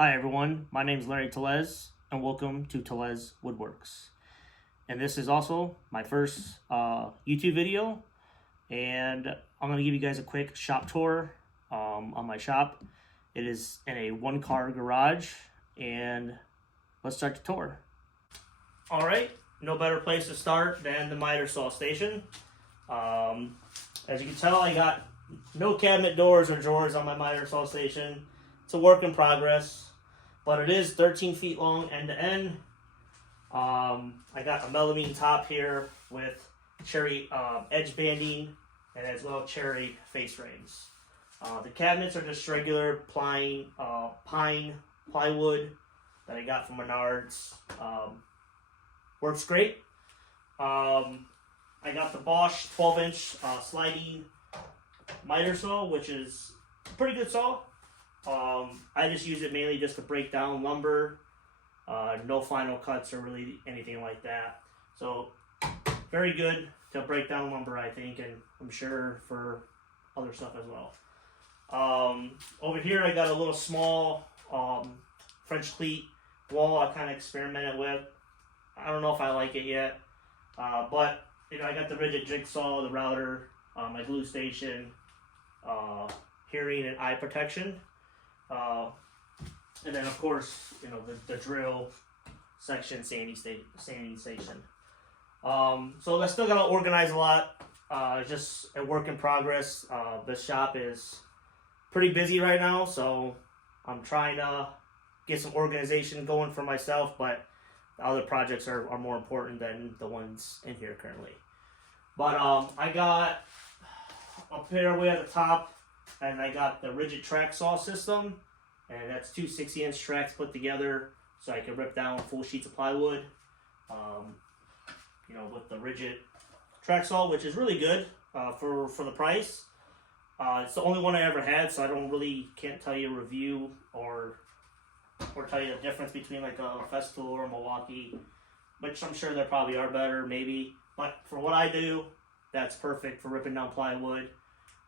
Hi everyone, my name is Larry Tellez and welcome to Tellez Woodworks. And this is also my first YouTube video, and I'm going to give you guys a quick shop tour on my shop. It is in a one-car garage, and let's start the tour. Alright, no better place to start than the miter saw station. As you can tell, I got no cabinet doors or drawers on my miter saw station. It's a work in progress, but it is 13 feet long end to end. I got a melamine top here with cherry edge banding and as well cherry face frames. The cabinets are just regular pine plywood that I got from Menards. Works great. I got the Bosch 12-inch sliding miter saw, which is a pretty good saw. I just use it mainly just to break down lumber. No final cuts or really anything like that. So very good to break down lumber, I think, and I'm sure for other stuff as well. Over here I got a little small French cleat wall I kind of experimented with. I don't know if I like it yet, but you know, I got the rigid jigsaw, the router, my glue station, hearing and eye protection, and then of course, you know, the drill section, sanding station. So I still gotta organize a lot. Just a work in progress. The shop is pretty busy right now, so I'm trying to get some organization going for myself, but the other projects are more important than the ones in here currently. But I got up here way at the top, and I got the rigid track saw system, and that's two 60-inch tracks put together so I can rip down full sheets of plywood. You know, with the rigid track saw, which is really good for the price. It's the only one I ever had, so I can't tell you a review or tell you the difference between like a Festool or a Milwaukee, which I'm sure there probably are better, maybe. But for what I do, that's perfect for ripping down plywood.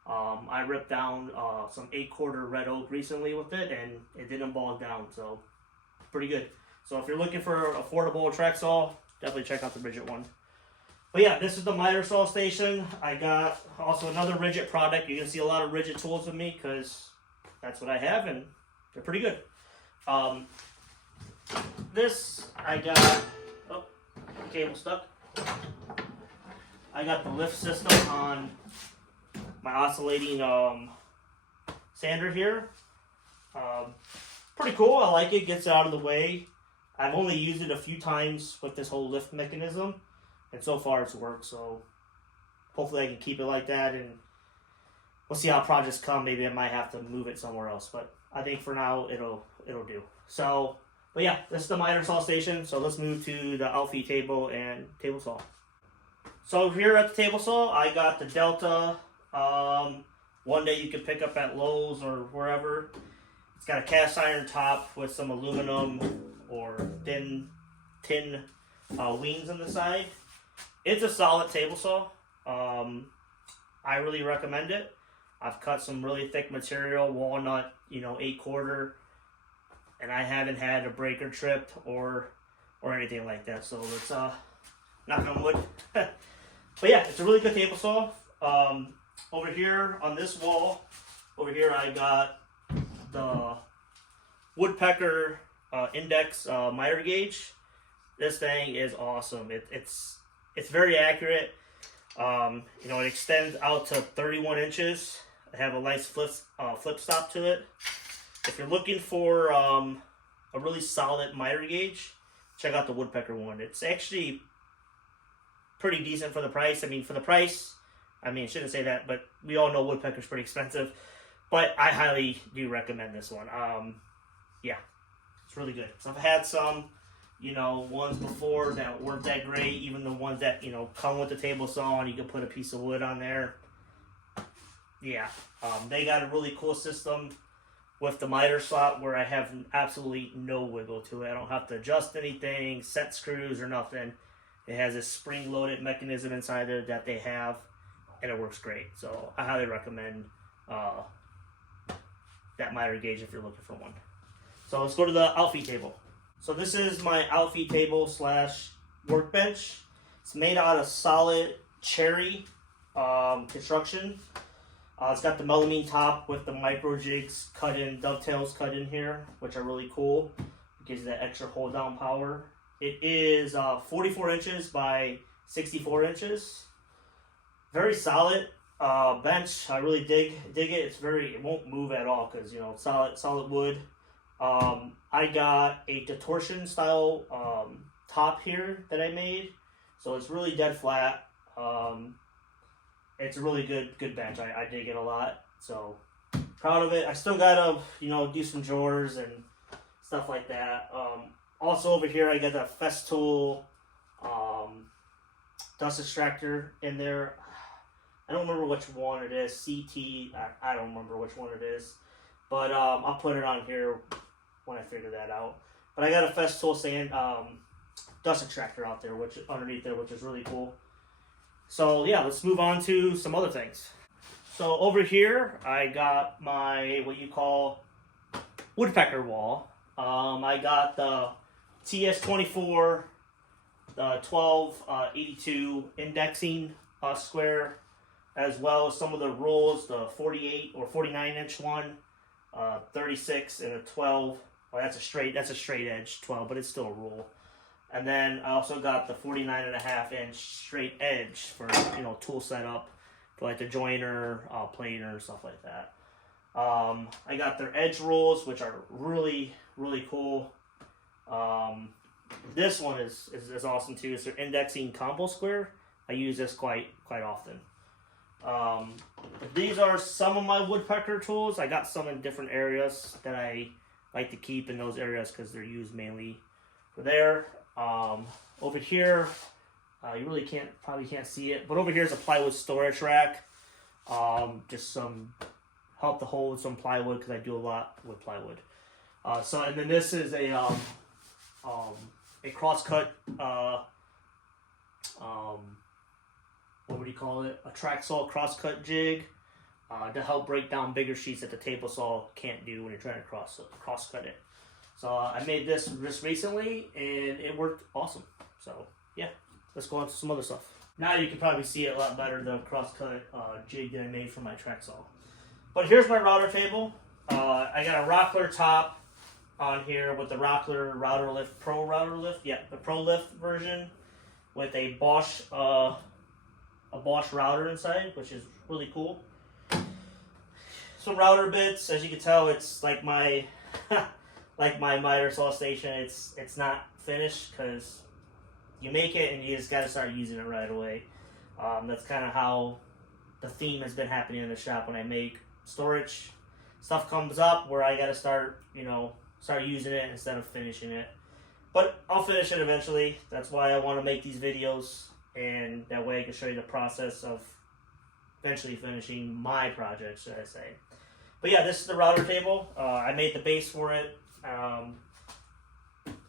I ripped down some 8-quarter red oak recently with it, and it didn't bog down, so pretty good. So if you're looking for an affordable track saw, definitely check out the rigid one. But yeah, this is the miter saw station. I got also another rigid product. You can see a lot of rigid tools with me because that's what I have, and they're pretty good. This I got, oh, cable stuck. I got the lift system on my oscillating sander here. Pretty cool. I like it. Gets it out of the way. I've only used it a few times with this whole lift mechanism, and so far it's worked. So hopefully I can keep it like that, and we'll see how projects come. Maybe I might have to move it somewhere else, but I think for now it'll do. So, but yeah, this is the miter saw station. So let's move to the Alfie table and table saw. So here at the table saw, I got the Delta. One day you can pick up at Lowe's or wherever. It's got a cast iron top with some aluminum or tin wings on the side. It's a solid table saw. I really recommend it. I've cut some really thick material, walnut, 8-quarter, and I haven't had a breaker tripped or anything like that. So let's knock on wood. But yeah, it's a really good table saw. Over here on this wall, over here I got the Woodpecker index miter gauge. This thing is awesome. It's very accurate. It extends out to 31 inches. I have a nice flip stop to it. If you're looking for a really solid miter gauge, check out the Woodpecker one. It's actually pretty decent for the price. For the price, I shouldn't say that, but we all know Woodpecker's pretty expensive. But I highly do recommend this one. Yeah, it's really good. So I've had some, ones before that weren't that great. Even the ones that, come with the table saw and you can put a piece of wood on there. Yeah, they got a really cool system with the miter slot where I have absolutely no wiggle to it. I don't have to adjust anything, set screws or nothing. It has a spring-loaded mechanism inside there that they have, and it works great. So I highly recommend that miter gauge if you're looking for one. So let's go to the outfeed table. So this is my outfeed table slash workbench. It's made out of solid cherry construction. It's got the melamine top with the micro jigs cut in, dovetails cut in here, which are really cool. It gives you that extra hold down power. It is 44 inches by 64 inches. Very solid bench. I really dig it. It won't move at all because, you know, solid wood. I got a torsion style top here that I made, so it's really dead flat. It's a really good bench. I dig it a lot, so proud of it. I still gotta, you know, do some drawers and stuff like that. Also over here I got the Festool dust extractor in there. I don't remember which one it is. CT. I don't remember which one it is, but I'll put it on here when I figure that out. But I got a Festool sand dust extractor out there, which underneath there, which is really cool. So yeah, let's move on to some other things. So over here, I got my what you call Woodpecker wall. I got the TS24, the 1282 indexing square, as well as some of the rolls, the 48 or 49 inch one, 36 and a 12. Well, that's a straight edge 12, but it's still a roll. And then I also got the 49.5 inch straight edge for, you know, tool setup for like the joiner, planer, stuff like that. I got their edge rolls, which are really cool. This one is awesome too. It's their indexing combo square. I use this quite often. These are some of my Woodpecker tools. I got some in different areas that I like to keep in those areas because they're used mainly for there. Over here, you really probably can't see it, but over here is a plywood storage rack. Just some help to hold some plywood because I do a lot with plywood. And then this is a crosscut. What would you call it? A track saw crosscut jig to help break down bigger sheets that the table saw can't do when you're trying to crosscut it. So I made this just recently and it worked awesome. So yeah, let's go on to some other stuff. Now you can probably see it a lot better, the crosscut jig that I made for my track saw. But here's my router table. I got a Rockler top on here with the Rockler router lift, Pro router lift. Yeah, the Pro lift version with a Bosch router inside, which is really cool. Some router bits, as you can tell, it's like my like my miter saw station. It's not finished because you make it and you just got to start using it right away. That's kind of how the theme has been happening in the shop. When I make storage, stuff comes up where I got to start using it instead of finishing it. But I'll finish it eventually. That's why I want to make these videos, and that way I can show you the process of eventually finishing my project, should I say. But yeah, this is the router table. I made the base for it.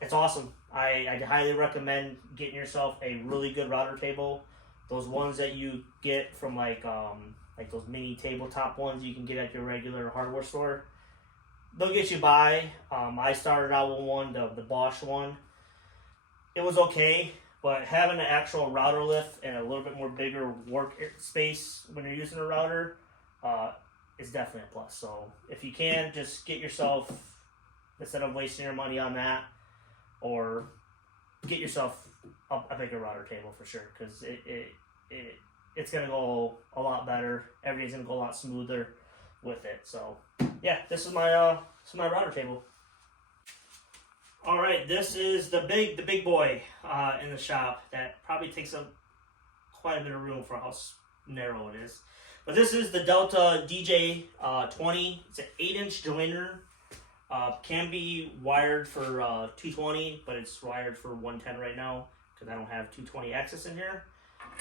It's awesome. I highly recommend getting yourself a really good router table. Those ones that you get from like those mini tabletop ones you can get at your regular hardware store. They'll get you by. I started out with one, the Bosch one. It was okay, but having an actual router lift and a little bit more bigger work space when you're using a router is definitely a plus. So if you can, just get yourself, instead of wasting your money on that, or get yourself a bigger router table for sure, because it's going to go a lot better. Everything's going to go a lot smoother with it. So yeah, this is my router table. All right, this is the big boy in the shop that probably takes up quite a bit of room for how narrow it is. But this is the Delta DJ 20. It's an 8-inch joiner. Can be wired for 220, but it's wired for 110 right now because I don't have 220 access in here.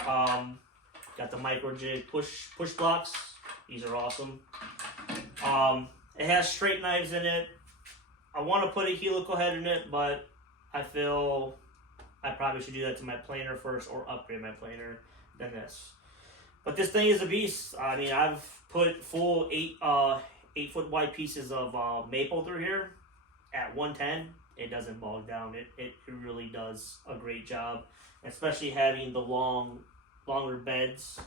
Got the micro jig push blocks. These are awesome. It has straight knives in it. I want to put a helical head in it, but I feel I probably should do that to my planer first, or upgrade my planer than this. But this thing is a beast. I mean, I've put full 8 foot wide pieces of maple through here, at 110, it doesn't bog down. It really does a great job, especially having the longer beds.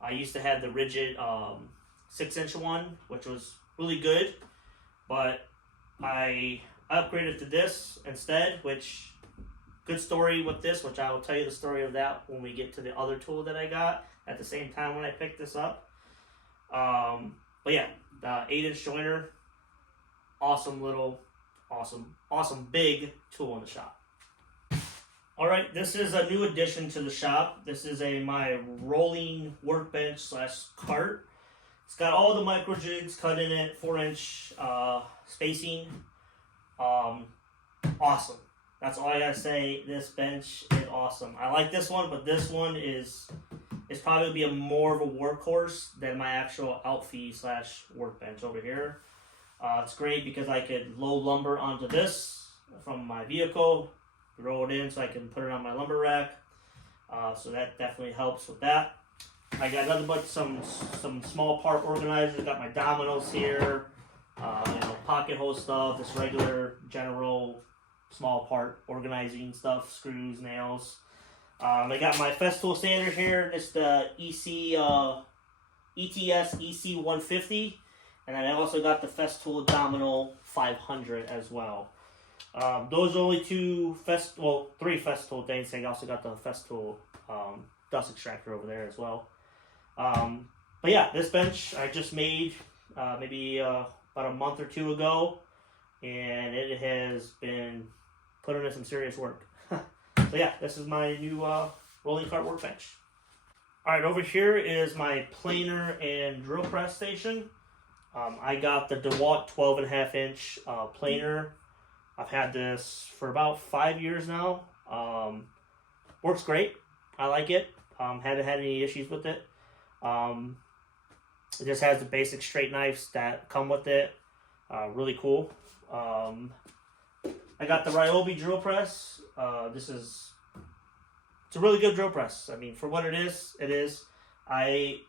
I used to have the rigid 6-inch one, which was really good, but I upgraded to this instead, which, good story with this, which I will tell you the story of that when we get to the other tool that I got at the same time when I picked this up. But yeah, the 8-inch joiner, awesome big tool in the shop. Alright, this is a new addition to the shop. This is my rolling workbench / cart. It's got all the micro jigs cut in it, 4-inch spacing. Awesome. That's all I gotta say. This bench is awesome. I like this one, but this one is probably be more of a workhorse than my actual outfeed / workbench over here. It's great because I could load lumber onto this from my vehicle, throw it in so I can put it on my lumber rack. So that definitely helps with that. I got nothing but some small part organizers. Got my dominoes here, pocket hole stuff, this regular general small part organizing stuff, screws, nails. I got my Festool standard here. It's the ETS EC 150, and then I also got the Festool Domino 500 as well. Those are only three Festool things. I also got the Festool dust extractor over there as well. But yeah, this bench I just made maybe about a month or two ago, and it has been put into some serious work. So yeah, this is my new rolling cart workbench. Alright, over here is my planer and drill press station. I got the DeWalt 12.5-inch planer. I've had this for about 5 years now. Works great. I like it. Haven't had any issues with it. It just has the basic straight knives that come with it. Really cool. I got the Ryobi drill press. It's a really good drill press. I mean, for what it is, it is. I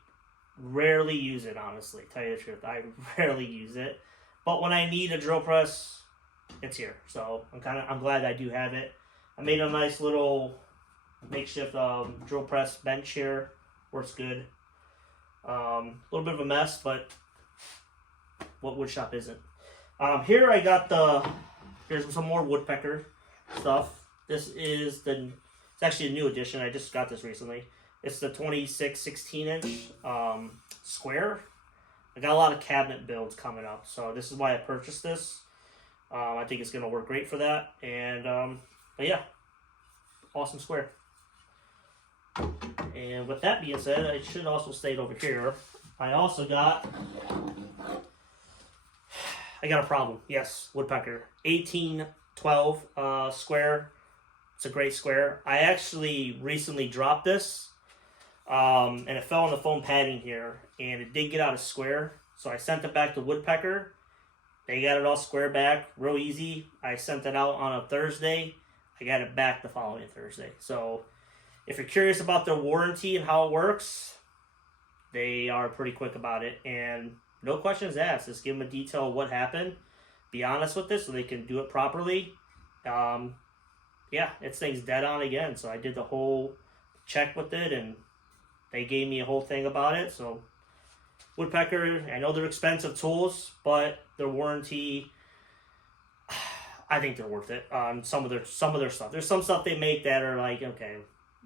rarely use it, honestly. Tell you the truth, I rarely use it. But when I need a drill press, it's here. So I'm glad I do have it. I made a nice little makeshift drill press bench here. Works good. A little bit of a mess, but what wood shop isn't? Here I got here's some more Woodpecker stuff. This is it's actually a new edition. I just got this recently. It's the 26 16-inch square. I got a lot of cabinet builds coming up, so this is why I purchased this. I think it's going to work great for that. And but yeah, awesome square. And with that being said, I should also state over here, I got a problem. Yes, Woodpecker 1812 square. It's a great square. I actually recently dropped this, and it fell on the foam padding here, and it did get out of square. So I sent it back to Woodpecker. They got it all square back, real easy. I sent it out on a Thursday. I got it back the following Thursday. So if you're curious about their warranty and how it works, they are pretty quick about it. And no questions asked. Just give them a detail of what happened. Be honest with this so they can do it properly. Yeah, it's thing's dead on again. So I did the whole check with it, and they gave me a whole thing about it. So Woodpecker, I know they're expensive tools, but their warranty, I think they're worth it on some of their stuff. There's some stuff they make that are like, okay,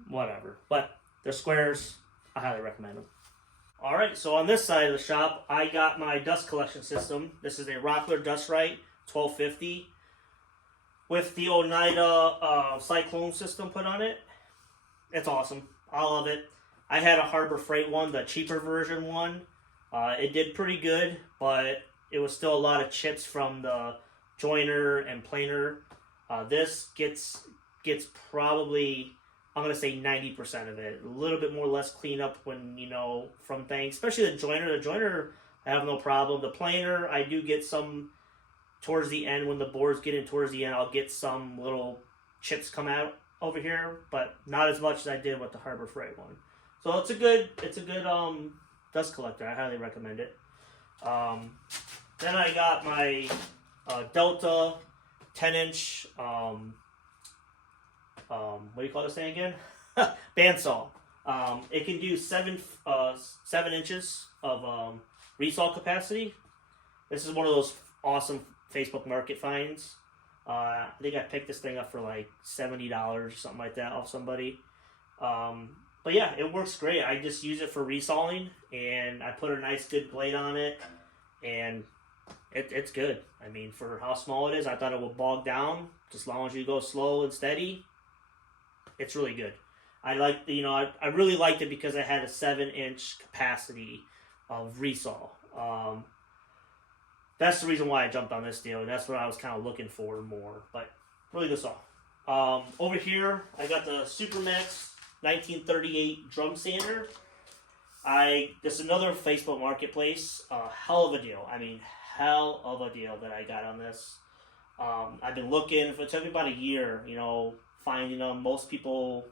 whatever. But their squares, I highly recommend them. Alright, so on this side of the shop, I got my dust collection system. This is a Rockler Dust Right 1250 with the Oneida Cyclone system put on it. It's awesome. I love it. I had a Harbor Freight one, the cheaper version one. It did pretty good, but it was still a lot of chips from the joiner and planer. This gets probably, I'm going to say 90% of it. A little bit more less cleanup when, from things. Especially the joiner. The joiner, I have no problem. The planer, I do get some towards the end. When the board's getting towards the end, I'll get some little chips come out over here. But not as much as I did with the Harbor Freight one. So it's a good dust collector. I highly recommend it. Then I got my Delta 10-inch, what do you call this thing again? Bandsaw. It can do 7 inches of resaw capacity. This is one of those awesome Facebook Market finds. I think I picked this thing up for like $70 or something like that off somebody. But yeah, it works great. I just use it for resawing, and I put a nice good blade on it, and it's good. I mean, for how small it is, I thought it would bog down. Just as long as you go slow and steady, it's really good. I liked, I really liked it because it had a 7-inch capacity of resaw. That's the reason why I jumped on this deal. That's what I was kind of looking for more. But really good saw. Over here, I got the Supermax 1938 drum sander. This is another Facebook Marketplace. Hell of a deal. I mean, hell of a deal that I got on this. I've been looking. It took me about a year, finding them. Most people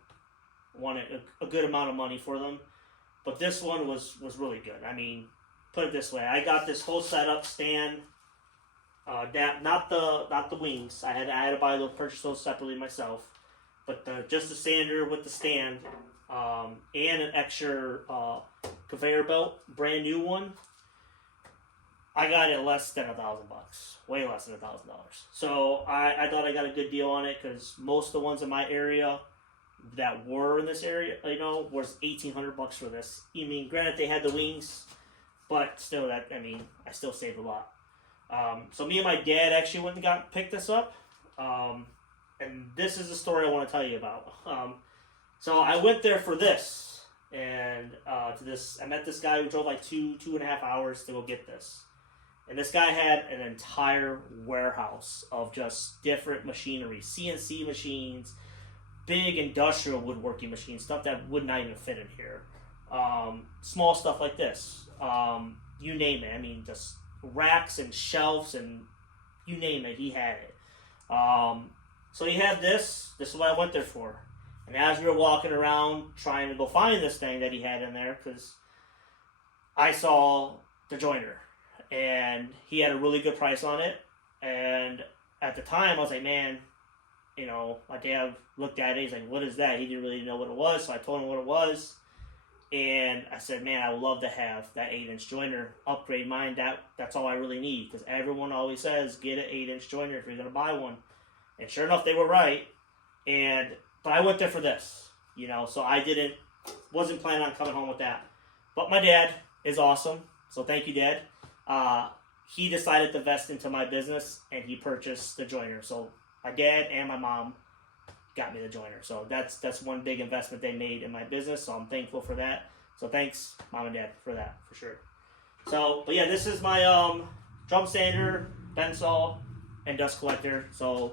wanted a good amount of money for them. But this one was really good. I mean, put it this way, I got this whole setup stand, not the wings. I had to purchase those separately myself, but just the sander with the stand, and an extra conveyor belt, brand new one. I got it less than $1,000, way less than $1,000. So I thought I got a good deal on it because most of the ones in my area that were in this area, was $1,800 for this. I mean, granted they had the wings. But still, I still saved a lot. So me and my dad actually went and picked this up. And this is the story I want to tell you about. So I went there for this. And I met this guy who drove like 2.5 hours to go get this. And this guy had an entire warehouse of just different machinery. CNC machines, big industrial woodworking machines, stuff that would not even fit in here. Small stuff like this. You name it. I mean, just racks and shelves and you name it, he had it. So he had this. This is what I went there for. And as we were walking around trying to go find this thing that he had in there, because I saw the joiner, and he had a really good price on it. And at the time, I was like, man, my dad looked at it. He's like, what is that? He didn't really know what it was, so I told him what it was. And I said, man, I would love to have that 8-inch joiner. Upgrade mine. That's all I really need. Because everyone always says, get an 8-inch joiner if you're going to buy one. And sure enough, they were right. But I went there for this. So I wasn't planning on coming home with that. But my dad is awesome. So thank you, Dad. He decided to invest into my business, and he purchased the joiner. So my dad and my mom got me the joiner. So that's one big investment they made in my business, so I'm thankful for that. So thanks, Mom and Dad, for that, for sure. So, but yeah, this is my drum sander, bend saw, and dust collector. So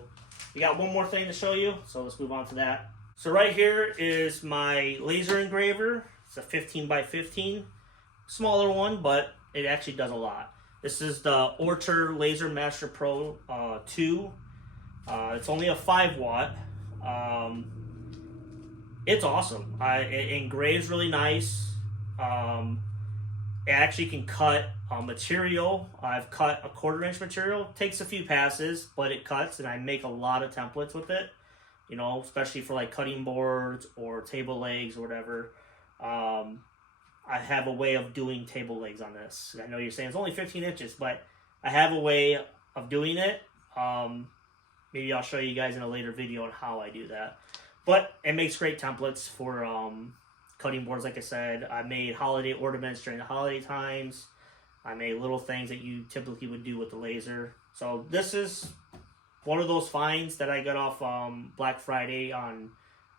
we got one more thing to show you, so let's move on to that. So right here is my laser engraver. It's a 15 by 15, smaller one, but it actually does a lot. This is the Orter Laser Master Pro 2. It's only a 5 watt. It's awesome. It engraves really nice. It actually can cut material. I've cut a 1/4-inch material. Takes a few passes, but it cuts, and I make a lot of templates with it. Especially for like cutting boards or table legs or whatever. I have a way of doing table legs on this. I know you're saying it's only 15 inches, but I have a way of doing it. Maybe I'll show you guys in a later video on how I do that. But it makes great templates for cutting boards, like I said. I made holiday ornaments during the holiday times. I made little things that you typically would do with the laser. So this is one of those finds that I got off Black Friday on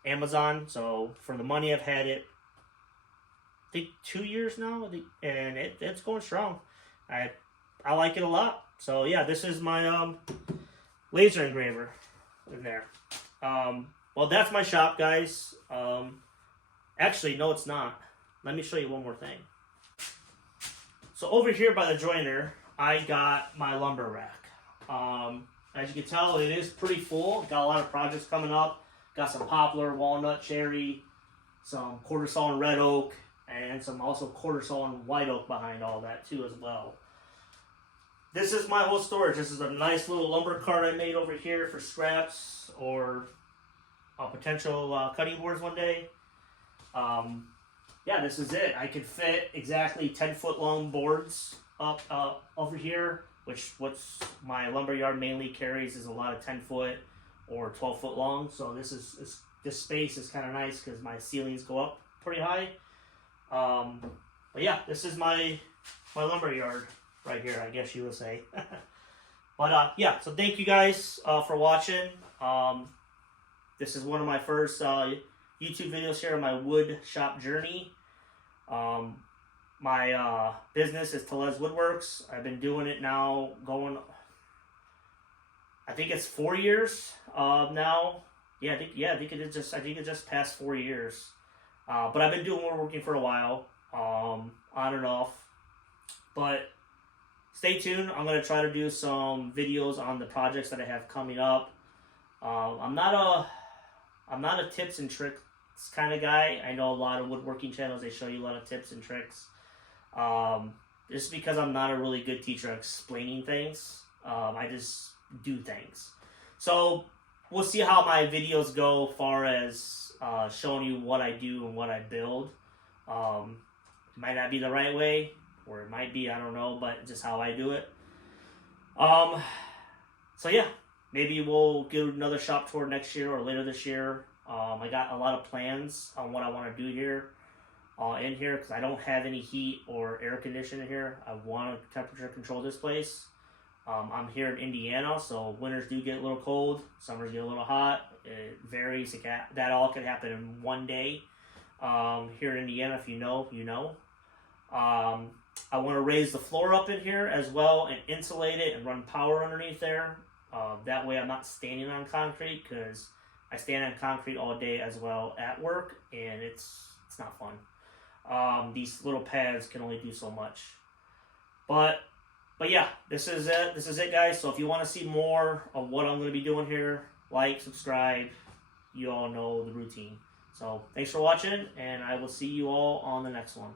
Amazon. So for the money, I've had it, I think 2 years now, and it's going strong. I like it a lot. So yeah, this is my laser engraver in there. Well, that's my shop, guys. Actually, no, it's not. Let me show you one more thing. So over here by the joiner, I got my lumber rack. As you can tell, it is pretty full. Got a lot of projects coming up. Got some poplar, walnut, cherry, some quarter saw and red oak, and some also quarter saw and white oak behind all that too as well. this is my whole storage. This is a nice little lumber cart I made over here for scraps or potential cutting boards one day. Yeah, this is it. I could fit exactly 10-foot long boards up over here, which what's my lumber yard mainly carries is a lot of 10-foot or 12-foot long. So this space is kind of nice because my ceilings go up pretty high. But yeah, this is my lumber yard right here, I guess you would say. But yeah, so thank you guys for watching. This is one of my first YouTube videos here on my wood shop journey. My business is Tellez Woodworks. I've been doing it now I think it's 4 years now. I think it just passed 4 years. But I've been doing woodworking for a while, on and off. But stay tuned. I'm gonna try to do some videos on the projects that I have coming up. I'm not a tips and tricks kind of guy. I know a lot of woodworking channels, they show you a lot of tips and tricks. Just because I'm not a really good teacher at explaining things. I just do things. So we'll see how my videos go as far as showing you what I do and what I build. It might not be the right way, or it might be, I don't know, but just how I do it. So yeah, maybe we'll do another shop tour next year or later this year. I got a lot of plans on what I want to do here, in here, because I don't have any heat or air conditioning here. I want to temperature control this place. I'm here in Indiana, so winters do get a little cold, summers get a little hot. It varies. That all can happen in one day. Here in Indiana, if you know, you know. I want to raise the floor up in here as well and insulate it and run power underneath there. That way I'm not standing on concrete, because I stand on concrete all day as well at work, and it's not fun. These little pads can only do so much. But yeah, this is it. This is it, guys. So if you want to see more of what I'm going to be doing here, like, subscribe. You all know the routine. So thanks for watching, and I will see you all on the next one.